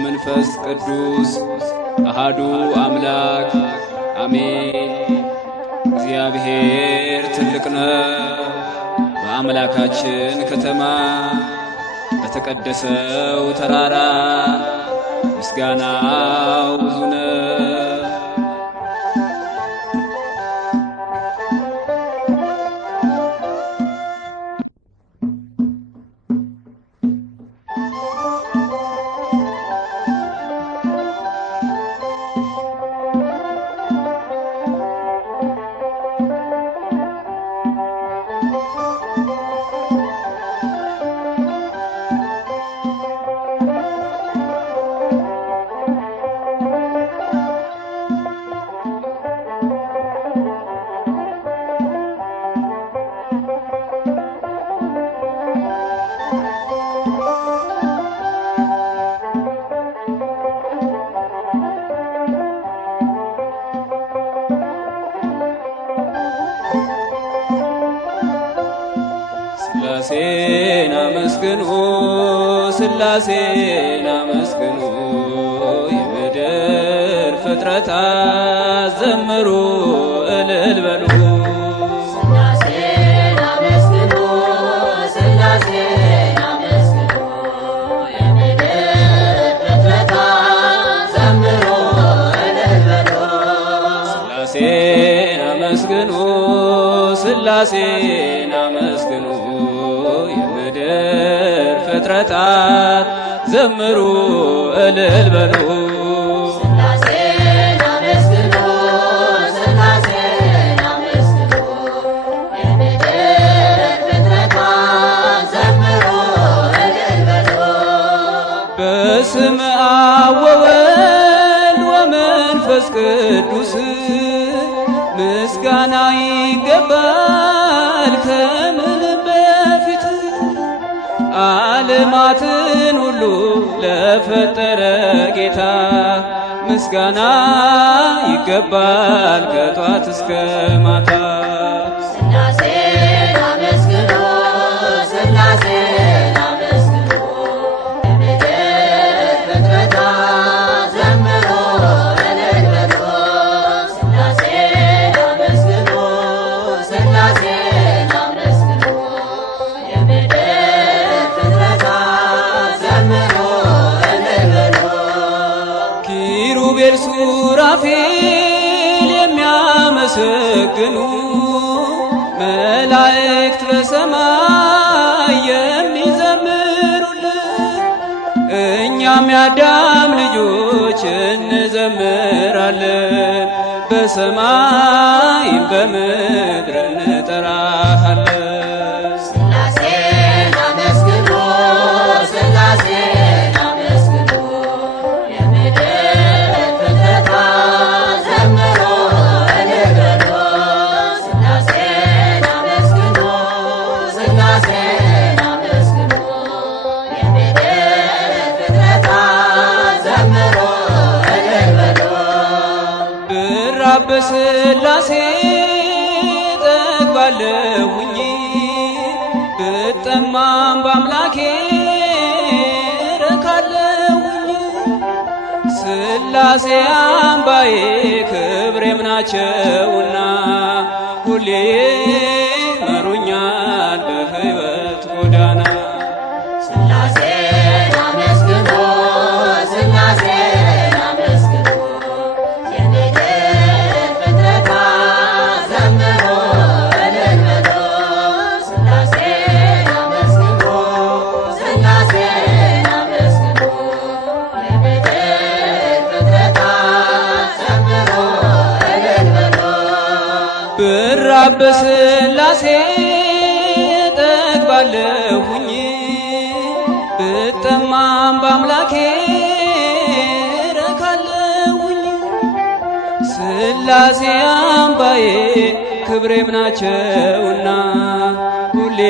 ወመንፈስ ቅዱስ አሃዱ አምላክ አሜን። እግዚአብሔር ትልቅ ነው። በአምላካችን ከተማ በተቀደሰው ተራራ ምስጋናው ብዙ ነው። ሥላሴን አመስግኑ ሥላሴን አመስግኑ የምድር ፍጥረታት ዘምሩ እልል በሉ። ሥላሴን አመስግኑ ሥላሴን አመስግኑ የምድር ፍጥረታት ዘምሩ እልል በሉ። ሥላሴን አመስግኑ ሥላሴን አመስግኑ ፍጥረታት ዘምሩ እልል በሉ። ሥላሴን አመስግኑ ሥላሴን አመስግኑ የምድር ፍጥረታት ዘምሩ እልል በሉ። በስመ አብ ወወልድ ወመንፈስ ቅዱስ ምስጋና ይገባል ከምንም በፊት ዓለማትን ሁሉ ለፈጠረ ጌታ ምስጋና ይገባል ከጧት እስከ ማታ። ሥላሴን አመስግኑ ሥላሴን አመስግኑ የምድር ፍጥረታት ዘምሩ እልል በሉ። ሥላሴን አመስግኑ ሥላሴን አመስግኑ የምድር ፍጥረታት ዘምሩ እልል በሉ። ኪሩቤል ሱራፌል የሚያመሰግኑ መላእክት በሰማይ የሚዘምሩልን እኛም የአዳም ልጆች እንዘምራለን በሰማይም በምድር እንጠራሃለን። ሥላሴን አመስግኑ ሥላሴን አመስግኑ የምድር ፍጥረታት ዘምሩ እልል በሉ። ሥላሴን አመስግኑ ሥላሴን አመስግኑ የምድር ፍጥረታት ዘምሩ እልል በሉ። ብራብ በሥላሴ ጠግባለሁኝ ብጠማም በአምላኬ ረካለሁኝ። ሥላሴ አምባዬ ክብሬም ናቸውና ሁሌ መሩኛል በሕይወት ጎዳና። ሥላሴን አመስግኑ ሥላሴን አመስግኑ የምድር ፍጥረታት ዘምሩ እልል በሉ። ሥላሴን አመስግኑ ሥላሴን አመስግኑ የምድር ፍጥረታት ዘምሩ እልል በሉ። ብራብ በሥላሴ ጠግባለሁኝ ብጠማም በአምላኬ ረካለሁኝ። ሥላሴ አምባዬ ክብሬም ናቸውና ሁሌ